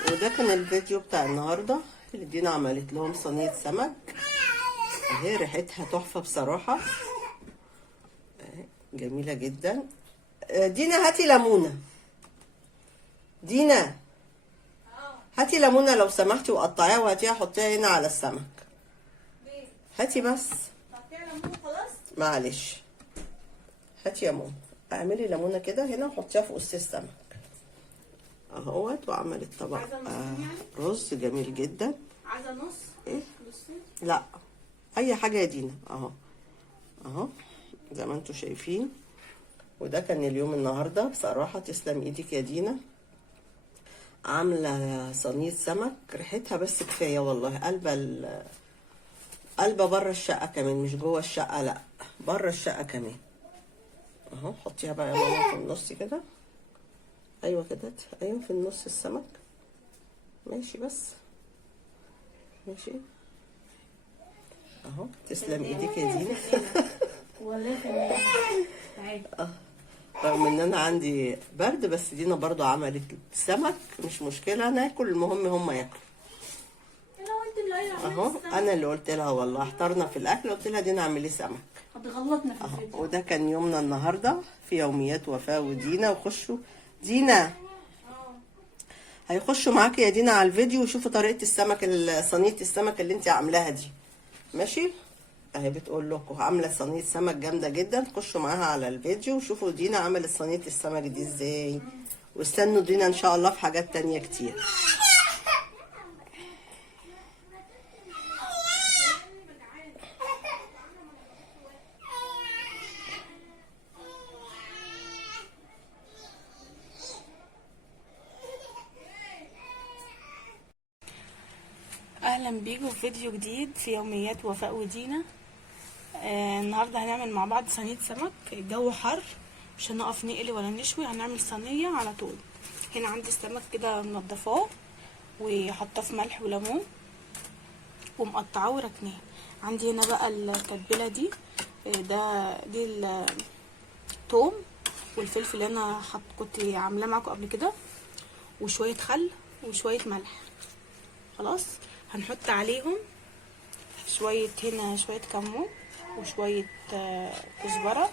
وده كان الفيديو بتاع النهارده اللي دينا عملت لهم صينيه سمك اهي، ريحتها تحفه بصراحه، جميله جدا. دينا هاتي ليمونه، دينا هاتي ليمونه لو سمحتي وقطعيها وهاتيها حطيها هنا على السمك. هاتي بس، معلش هاتي يا ماما، اعملي ليمونه كده هنا وحطيها في قص السمك اهوت. وعملت طبق رز جميل جدا. عايزه نص؟ ايه لا اي حاجه يا دينا اهو اهو زي ما انتوا شايفين. وده كان اليوم النهارده بصراحه، تسلم ايدك يا دينا، عامله صينيه سمك ريحتها بس كفايه والله. قلبه بره الشقه كمان، مش جوه الشقه، لا بره الشقه كمان اهو. حطيها بقى يا ماما في النص كده، ايوه كده، ايوه في النص السمك، ماشي بس ماشي اهو. تسلم ايديك يا دينا. والله تعالي. رغم ان انا عندي برد بس دينا برضو عملت سمك، مش مشكله ناكل، المهم هم ياكلوا اهو. انا اللي قلت لها والله، احترنا في الاكل، قلت لها دينا اعملي سمك، هتغلطنا في الفيديو. وده كان يومنا النهارده في يوميات وفاء ودينا. وخشوا دينا، هيخشوا معاكي يا دينا على الفيديو ويشوفوا طريقه السمك، صينيه السمك اللي انت عاملاها دي، ماشي اهي. بتقول لكم عامله صينيه سمك جامده جدا، خشوا معاها على الفيديو وشوفوا دينا عملت صينيه السمك دي ازاي، واستنوا دينا ان شاء الله في حاجات تانية كتير. اهلا بيكم في فيديو جديد في يوميات وفاء ودينا. النهارده هنعمل مع بعض صينيه سمك. الجو حر، مش هنقف نقلي ولا نشوي، هنعمل صينيه على طول. هنا عندي السمك كده منضفاه وحطاه في ملح وليمون ومقطعاه وركناه. عندي هنا بقى التتبيله دي، دي الثوم والفلفل اللي انا كنت عاملاه معاكم قبل كده، وشويه خل وشويه ملح. خلاص هنحط عليهم شويه، هنا شويه كمون وشويه كزبره،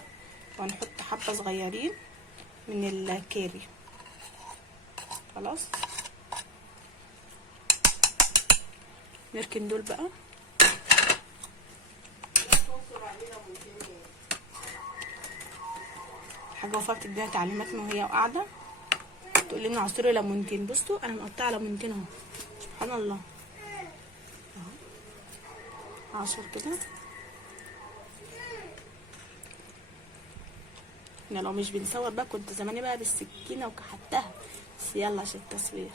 وهنحط حبه صغيرين من الكاري. خلاص نركن دول بقى. حاجه وفاء بتديها تعليمات من وهي قاعده، تقول لنا عصير ليمونتين. بصوا انا مقطعه ليمونتين اهو، سبحان الله اهو، عصير كده. احنا لو مش بنصور بقى كنت زماني بقى بالسكينه وكحتها، بس يلا عشان التصوير.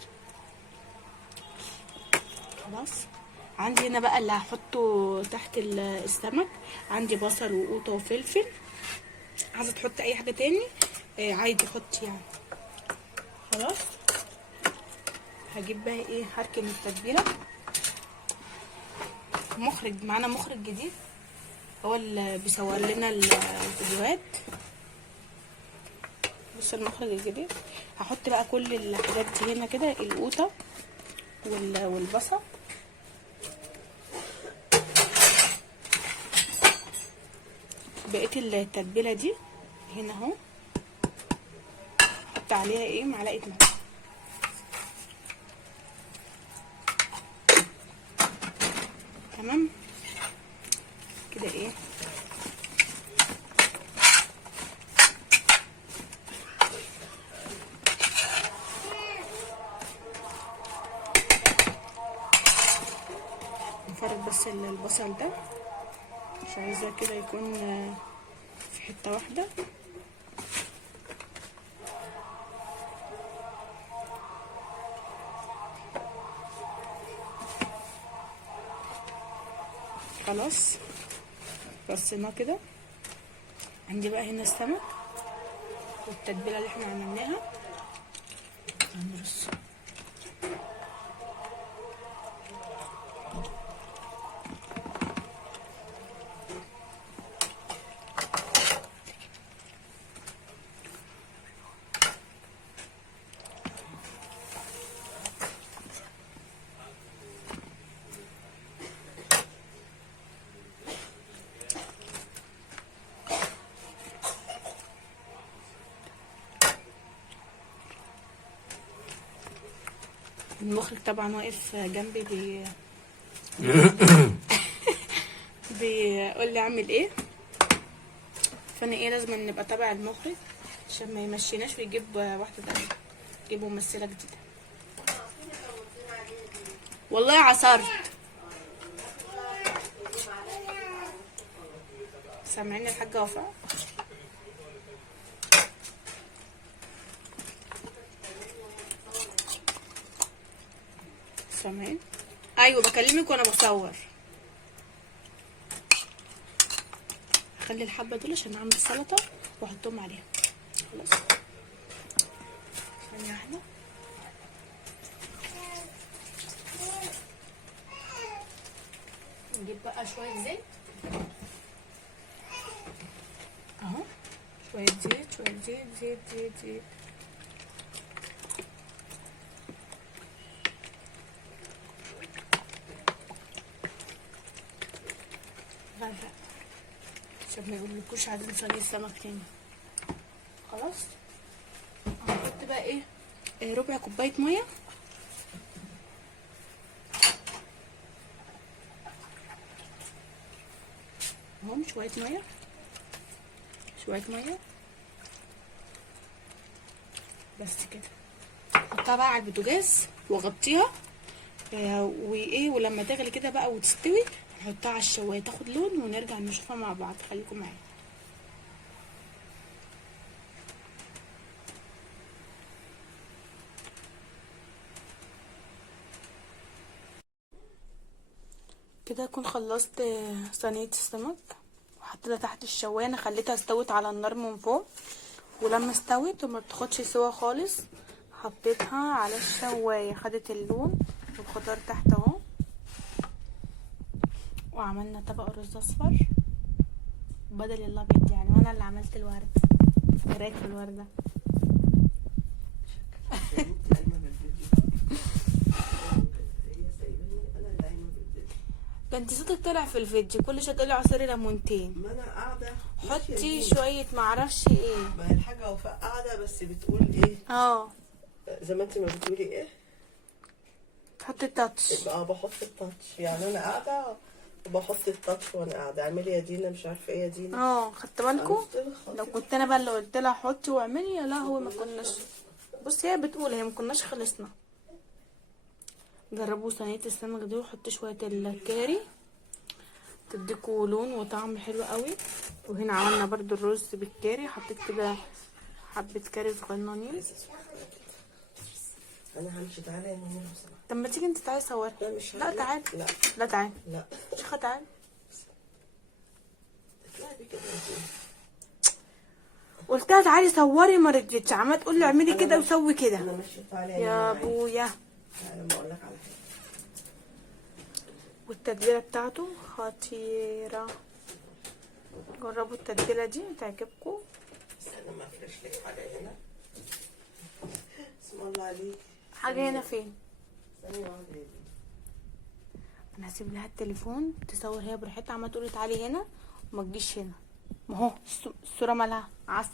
خلاص عندي هنا بقى اللي هحطه تحت السمك، عندي بصل وقوطه وفلفل. عايزه تحط اي حاجه تاني عادي حط يعني. خلاص هجيب بقى ايه، هركن التتبيله. معانا مخرج جديد هو اللي بيصور لنا الفيديوهات. بص المخرج الجديد. هحط بقى كل الحاجات دي هنا كده، القوطه والبصل، بقيه التتبيله دي هنا اهو. احط عليها ايه، معلقه ملح. تمام كده ايه. نفرد بس البصل ده، مش عايزاه كده يكون في حته واحده. خلاص رصيناه كده. عندي بقى هنا السمك والتتبيله اللي احنا عملناها هنرص. المخرج طبعا واقف جنبي بيقول لي اعمل ايه. فانا ايه لازم نبقى تابع المخرج عشان ما يمشيناش ويجيب واحده تانية، يجيب ممثله جديده. والله عصرت. سامعين الحاجه وفاء؟ سامعين؟ ايوه بكلمك وانا بصور. هخلي الحبه دول عشان اعمل سلطه واحطهم عليها. خلاص ثانيه واحده. نجيب بقى شويه زيت اهو، شويه زيت شويه زيت زيت زيت زيت. غرق عشان ما يقولكوش عايزين صينيه سمك تاني. خلاص هنحط بقى ايه ربع كوبايه ميه. اهم شويه ميه شويه ميه بس كده. احطها بقى على البوتاجاز واغطيها وايه، ولما تغلي كده بقى وتستوي نحطها على الشوايه تاخد لون ونرجع نشوفها مع بعض. خليكم معايا. كده اكون خلصت صينيه السمك وحطيتها تحت الشوايه. انا خليتها استوت على النار من فوق، ولما استوت وما بتاخدش سوا خالص حطيتها على الشوايه خدت اللون والخضار تحت اهو. وعملنا طبق رز اصفر بدل الابيض يعني، وانا اللي عملت الورد. ايه رايك في الورده؟ ده انت صوتك طلع في الفيديو كل شويه تقولي عصير ليمونتين. ما انا قاعده حطي شويه معرفش ايه. ما هي الحاجه وفاء قاعده بس بتقول ايه زي ما انت ما بتقولي ايه، حطي التاتش. يبقى بحط التاتش. يعني انا قاعده وبحط التاتش وانا قاعده. اعملي يا دينا مش عارفه ايه يا دينا. خدت بالكم؟ لو كنت انا بقى اللي قلت لها حطي واعملي، لا هو ما كناش. بصي هي بتقول هي ما كناش خلصنا. جربوا صينيه السمك دي وحطي شويه الكاري تديكوا لون وطعم حلو قوي. وهنا عملنا برضو الرز بالكاري، حطيت كده حبه كاري صغننين. انا همشي. تعالي يا ماما لو سمحت. طب ما تيجي انت تعالي صوري. لا تعالي. لا لا تعالي. لا شيخه تعالي. اطلعي بكده. قلت لها تعالي صوري ما رضيتش، عماله تقول لي اعملي كده وسوي كده. انا ماشيه. تعالي يا ابويا. تعالي ما اقول لك على حاجه. والتتبيله بتاعته خطيره. جربوا التتبيله دي تعجبكم. استنى ما افرش لك حاجه هنا. بسم الله عليك. حاجه هنا فين؟ ثانيه واحده. انا هسيب لها التليفون تصور هي براحتها، عماله تقولي تعالي هنا وما تجيش هنا. ما هو الصوره مالها عسل.